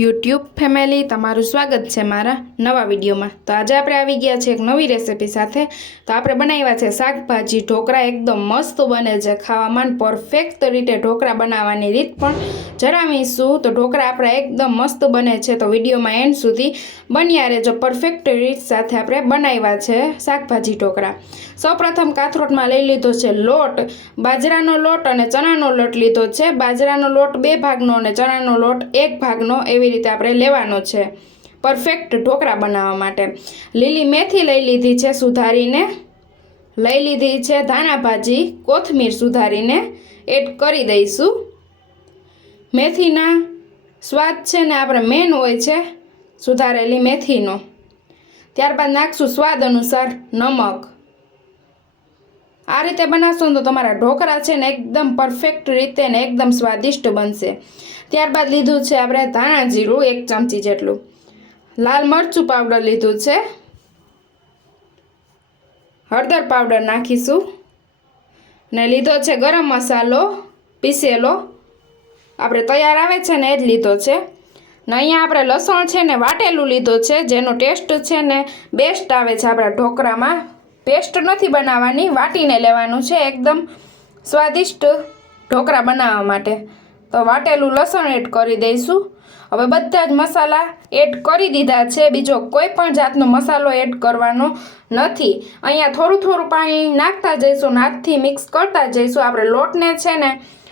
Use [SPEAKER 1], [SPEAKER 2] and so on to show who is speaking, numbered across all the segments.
[SPEAKER 1] YouTube family, તમારું સ્વાગત છે મારા નવા વિડીયોમાં. તો આજે આપણે આવી ગયા છે એક નવી રેસિપી સાથે. તો આપણે બનાવ્યા છે શાકભાજી. ઢોકળા એકદમ મસ્ત બને છે ખાવામાં, પરફેક્ટ રીતે ઢોકળા બનાવવાની રીત પણ જણાવીશું. તો ઢોકળા આપણા એકદમ મસ્ત બને છે. તો વિડીયોમાં એન્ડ સુધી બન્યા રહેજો. પરફેક્ટ રીત સાથે આપણે બનાવ્યા છે શાકભાજી ઢોકળા. સૌપ્રથમ કાથરોટમાં લઈ લીધો છે લોટ. બાજરાનો લોટ અને ચણાનો લોટ લીધો છે. બાજરાનો લોટ બે ભાગનો અને ચણાનો લોટ એક ભાગનો એવી રીતે આપણે લેવાનો છે. પરફેક્ટ ઢોકળા બનાવવા માટે. લીલી મેથી લઈ લીધી છે સુધારીને. લઈ લીધી છે ધાણા ભાજી, કોથમીર સુધારીને એડ કરી દઈશું. મેથીના સ્વાદ છે ને આપણે મેન હોય છે સુધારેલી મેથીનો. ત્યારબાદ નાખશું સ્વાદ અનુસાર નમક. આ રીતે બનાવશો ને તો તમારા ઢોકળા છે ને એકદમ પરફેક્ટ રીતે ને એકદમ સ્વાદિષ્ટ બનશે. ત્યારબાદ લીધું છે આપણે ધાણા જીરું એક ચમચી જેટલું. લાલ મરચું પાવડર લીધું છે. હળદર પાવડર નાખીશું. ને લીધો છે ગરમ મસાલો, પીસેલો. આપણે તૈયાર આવે છે ને એ જ લીધો છે. ને અહીંયા આપણે લસણ છે ને વાટેલું લીધો છે, જેનો ટેસ્ટ છે ને બેસ્ટ આવે છે આપણા ઢોકળામાં. પેસ્ટ નથી બનાવવાની, વાટીને લેવાનું છે એકદમ સ્વાદિષ્ટ ઢોકળા બનાવવા માટે. તો વાટેલું લસણ એડ કરી દઈશું. હવે બધા જ મસાલા એડ કરી દીધા છે. બીજો કોઈ પણ જાતનો મસાલો એડ કરવાનો નથી. અહીંયા થોડું થોડું પાણી નાખતા જઈશું નાકથી મિક્સ કરતા જઈશું. આપણે લોટને છે ને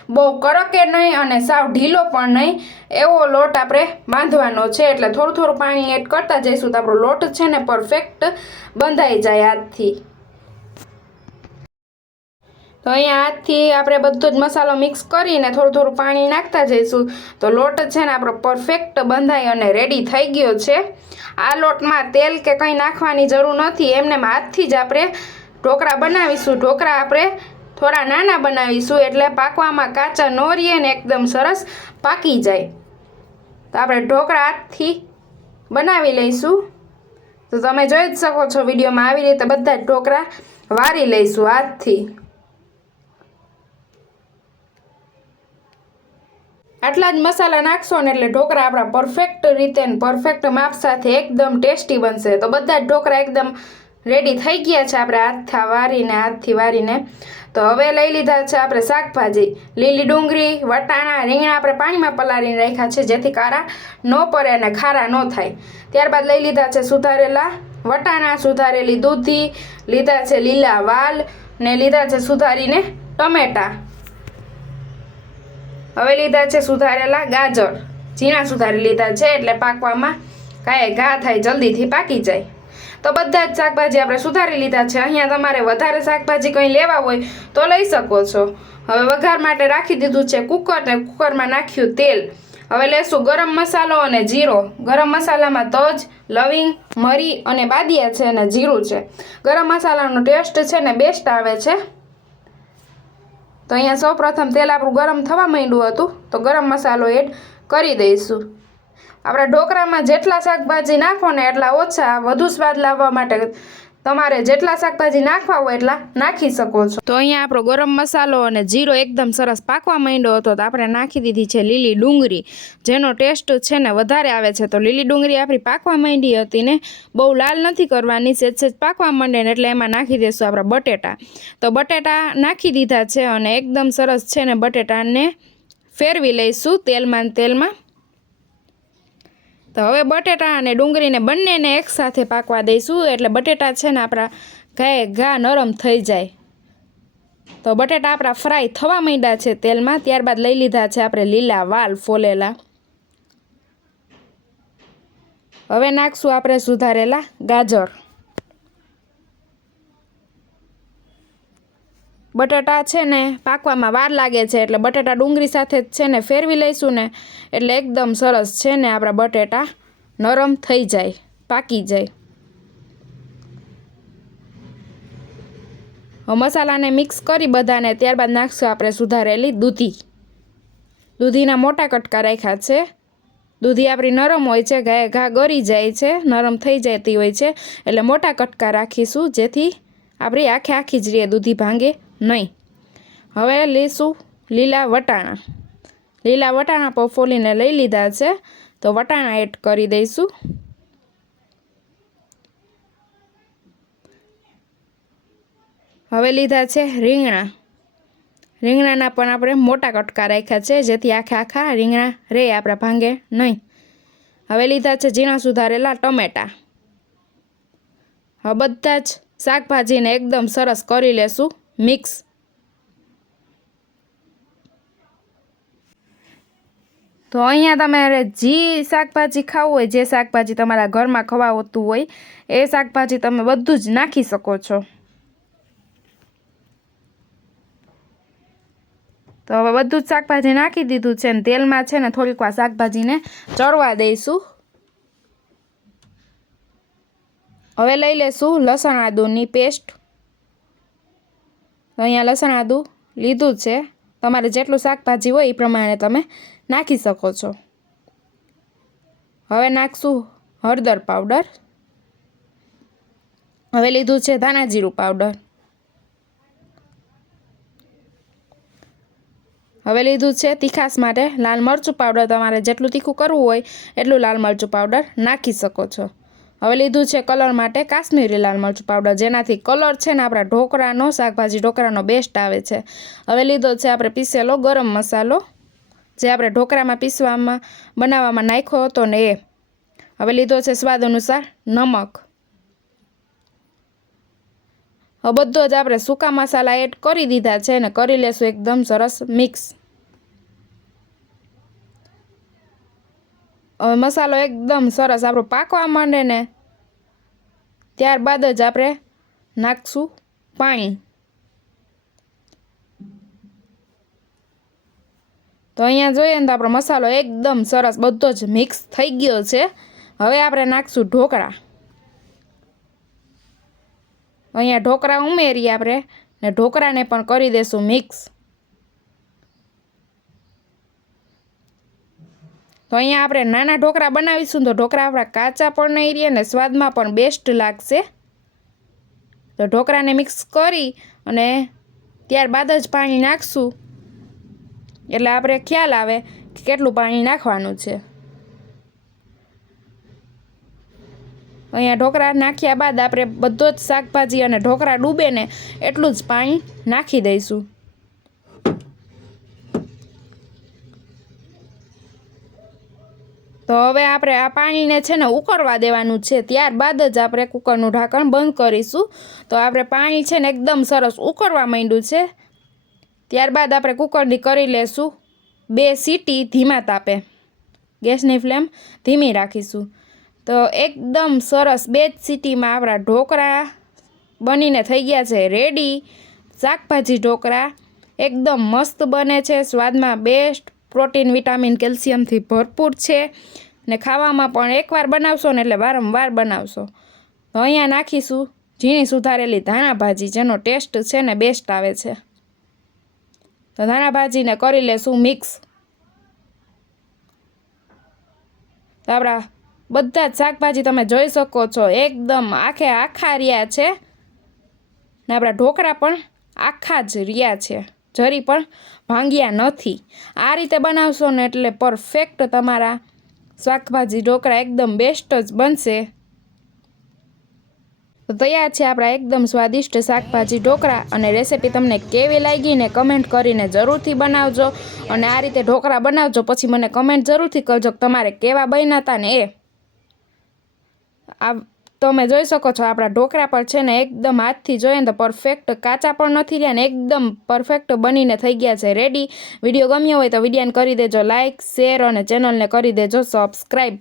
[SPEAKER 1] બહુ કડકે નહીં અને સાવ ઢીલો પણ નહીં, એવો લોટ આપણે બાંધવાનો છે. એટલે થોડું થોડું પાણી એડ કરતા જઈશું તો આપણો લોટ છે ને પરફેક્ટ બંધાઈ જાય હાથથી. તો અહીંયા હાથથી આપણે બધો જ મસાલો મિક્સ કરીને થોડું થોડું પાણી નાખતા જઈશું. તો લોટ છે ને આપણો પરફેક્ટ બંધાઈ અને રેડી થઈ ગયો છે. આ લોટમાં તેલ કે કંઈ નાખવાની જરૂર નથી. એમને હાથથી જ આપણે ઢોકળા બનાવીશું. ઢોકળા આપણે થોડા નાના બનાવીશું એટલે પાકવામાં કાચા ન રહીએ ને એકદમ સરસ પાકી જાય. તો આપણે ઢોકળા હાથથી બનાવી લઈશું. તો તમે જોઈ જ શકો છો વિડીયોમાં આવી રીતે બધા ઢોકળા વારી લઈશું હાથથી. આટલા જ મસાલા નાખશો ને એટલે ઢોકળા આપણા પરફેક્ટ રીતે પરફેક્ટ માપ સાથે એકદમ ટેસ્ટી બનશે. તો બધા જ ઢોકળા એકદમ રેડી થઈ ગયા છે આપણે હાથથી વારીને હાથથી વારીને. તો હવે લઈ લીધા છે આપણે શાકભાજી. લીલી ડુંગળી, વટાણા, રીંગણા આપણે પાણીમાં પલાળીને રાખ્યા છે જેથી કારા ન પડે અને ખારા ન થાય. ત્યારબાદ લઈ લીધા છે સુધારેલા વટાણા, સુધારેલી દૂધી, લીધા છે લીલા વાલ ને લીધા છે સુધારીને ટમેટા. હવે લીધા છે સુધારેલા ગાજર. ઝીણા સુધારી લીધા છે એટલે પાકવામાં કાંઈ ઘા થાય જલ્દીથી પાકી જાય. તો બધા જ શાકભાજી આપણે સુધારી લીધા છે. અહીંયા તમારે વધારે શાકભાજી કંઈ લેવા હોય તો લઈ શકો છો. હવે વઘાર માટે રાખી દીધું છે કુકર ને કુકરમાં નાખ્યું તેલ. હવે લેશું ગરમ મસાલો અને જીરો. ગરમ મસાલામાં તજ, લવિંગ, મરી અને બાદિયા છે અને જીરું છે. ગરમ મસાલાનો ટેસ્ટ છે ને બેસ્ટ આવે છે. તો અહીંયા સૌ પ્રથમ તેલ આપણું ગરમ થવા માંડ્યું હતું. તો ગરમ મસાલો એડ કરી દઈશું. આપણા ઢોકળામાં જેટલા શાકભાજી નાખો ને એટલા ઓછા, વધુ સ્વાદ લાવવા માટે તમારે જેટલા શાકભાજી નાખવા હોય એટલા નાખી શકો છો. તો અહીંયા આપણો ગરમ મસાલો અને જીરો એકદમ સરસ પાકવા માંડ્યો હતો તો આપણે નાખી દીધી છે લીલી ડુંગળી. જેનો ટેસ્ટ છે ને વધારે આવે છે. તો લીલી ડુંગળી આપણી પાકવા માંડી હતી ને બહુ લાલ નથી કરવાની, સેજ સેજ પાકવા માંડે ને એટલે એમાં નાખી દઈશું આપણા બટેટા. તો બટેટા નાખી દીધા છે અને એકદમ સરસ છે ને બટેટાને ફેરવી લઈશું તેલમાં તેલમાં. તો હવે બટેટા અને ડુંગળીને બંનેને એકસાથે પાકવા દઈશું. એટલે બટેટા છે ને આપણા ગાય ઘા નરમ થઈ જાય. તો બટેટા આપણા ફ્રાય થવા માંડ્યા છે તેલમાં. ત્યારબાદ લઈ લીધા છે આપણે લીલા વાલ ફોલેલા. હવે નાખશું આપણે સુધારેલા ગાજર. બટાટા છે ને પાકવામાં વાર લાગે છે એટલે બટાટા ડુંગળી સાથે છે ને ફેરવી લઈશું ને એટલે એકદમ સરસ છે ને આપણા બટેટા નરમ થઈ જાય, પાકી જાય. મસાલાને મિક્સ કરી બધાને ત્યારબાદ નાખશું આપણે સુધારેલી દૂધી. દૂધીના મોટા કટકા રાખ્યા છે. દૂધી આપણી નરમ હોય છે ગાય ઘા ગળી જાય છે, નરમ થઈ જતી હોય છે. એટલે મોટા કટકા રાખીશું જેથી આપણી આખે આખી જ રહે દૂધી ભાંગે. નહીં. હવે લઈશું લીલા વટાણા. લીલા વટાણા પફોલીને લઈ લીધા છે. તો વટાણા એડ કરી દઈશું. હવે લીધા છે રીંગણા. રીંગણાના પણ આપણે મોટા કટકા રાખ્યા છે, જેથી આખા આખા રીંગણા રહે આપણા ભાંગે નહીં. હવે લીધા છે ઝીણા સુધારેલા ટમેટા. હવે બધા જ શાકભાજીને એકદમ સરસ કરી લેશું. મિક્સ તો અહીંયા તમારે જે શાકભાજી ખાવું હોય, જે શાકભાજી તમારા ઘરમાં ખવાવતું હોય, એ શાકભાજી તમે બધું જ નાખી શકો છો. તો હવે બધું જ શાકભાજી નાખી દીધું છે ને તેલમાં છે ને થોડીક વાર શાકભાજીને ચડવા દઈશું. હવે લઈ લેશું લસણ આદુની પેસ્ટ. અહીંયા લસણ આદું લીધું છે. તમારે જેટલું શાકભાજી હોય એ પ્રમાણે તમે નાખી શકો છો. હવે નાખશું હળદર પાવડર. હવે લીધું છે ધાણાજીરું પાવડર. હવે લીધું છે તીખાસ માટે લાલ મરચું પાવડર. તમારે જેટલું તીખું કરવું હોય એટલું લાલ મરચું પાવડર નાખી શકો છો. હવે લીધું છે કલર માટે કાશ્મીરી લાલ મરચું પાવડર, જેનાથી કલર છે ને આપણા ઢોકળાનો, શાકભાજી ઢોકળાનો બેસ્ટ આવે છે. હવે લીધો છે આપણે પીસેલો ગરમ મસાલો, જે આપણે ઢોકળામાં પીસવામાં, બનાવવામાં નાખ્યો હતો ને એ. હવે લીધો છે સ્વાદ અનુસાર નમક. હવે બધો જ આપણે સૂકા મસાલા એડ કરી દીધા છે અને કરી લેશું એકદમ સરસ મિક્સ હવે મસાલો એકદમ સરસ આપણો પાકવા માંડે ને, ત્યારબાદ જ આપણે નાખશું પાણી. તો અહીંયા જોઈએ ને તો આપણો મસાલો એકદમ સરસ બધો જ મિક્સ થઈ ગયો છે. હવે આપણે નાખશું ઢોકળા. અહીંયા ઢોકળા ઉમેરીએ આપણે ને ઢોકળાને પણ કરી દઈશું મિક્સ તો અહીંયા આપણે નાના ઢોકળા બનાવીશું તો ઢોકળા આપણા કાચા પણ નહીં રહે અને સ્વાદમાં પણ બેસ્ટ લાગશે. તો ઢોકળાને મિક્સ કરી અને ત્યારબાદ જ પાણી નાખશું. એટલે આપણે ખ્યાલ આવે કે કેટલું પાણી નાખવાનું છે. અહીંયા ઢોકળા નાખ્યા બાદ આપણે બધો જ શાકભાજી અને ઢોકળા ડૂબે ને એટલું જ પાણી નાખી દઈશું. તો હવે આપણે આ પાણીને છે ને ઉકળવા દેવાનું છે. ત્યારબાદ જ આપણે કુકરનું ઢાંકણ બંધ કરીશું. તો આપણે પાણી છે ને એકદમ સરસ ઉકળવા માંડ્યું છે. ત્યારબાદ આપણે કુકરની કરી લેશું. બે સીટી ધીમા તાપે. ગેસની ફ્લેમ ધીમી રાખીશું. તો એકદમ સરસ બે જ સીટીમાં આપણા ઢોકળા બનીને થઈ ગયા છે. રેડી. શાકભાજી ઢોકળા. એકદમ મસ્ત બને છે. સ્વાદમાં બેસ્ટ પ્રોટીન, વિટામિન, કેલ્શિયમથી ભરપૂર છે. ને ખાવામાં પણ એકવાર બનાવશો ને એટલે વારંવાર બનાવશો. તો અહીંયા નાખીશું ઝીણી સુધારેલી ધાણા ભાજી જેનો ટેસ્ટ છે ને બેસ્ટ આવે છે. તો ધાણા ભાજીને કરી લેશું મિક્સ તો આપણા બધા જ શાકભાજી તમે જોઈ શકો છો, એકદમ આખે આખા રહ્યા છે. ને આપણા ઢોકળા પણ આખા જ રહ્યા છે. જરી પણ ભાંગ્યા નથી. આ રીતે બનાવશો ને એટલે પરફેક્ટ તમારા શાકભાજી ઢોકળા એકદમ બેસ્ટ જ બનશે. તો તૈયાર છે આપણા એકદમ સ્વાદિષ્ટ શાકભાજી ઢોકળા અને રેસીપી તમને કેવી લાગી ને કમેન્ટ કરીને જરૂરથી બનાવજો અને આ રીતે ઢોકળા બનાવજો પછી મને કમેન્ટ જરૂરથી કરજો તમારે કેવા બન્યા હતા ને એ. આ તમે જોઈ શકો છો, આપણા ઢોકળા પર છે ને એકદમ હાથથી જોઈએ ને તો પરફેક્ટ કાચા પણ નથી રહ્યા ને એકદમ પરફેક્ટ બનીને થઈ ગયા છે. રેડી વીડિયો ગમ્યો હોય તો વિડીયોને કરી દેજો લાઇક શેર અને ચેનલને કરી દેજો સબસ્ક્રાઈબ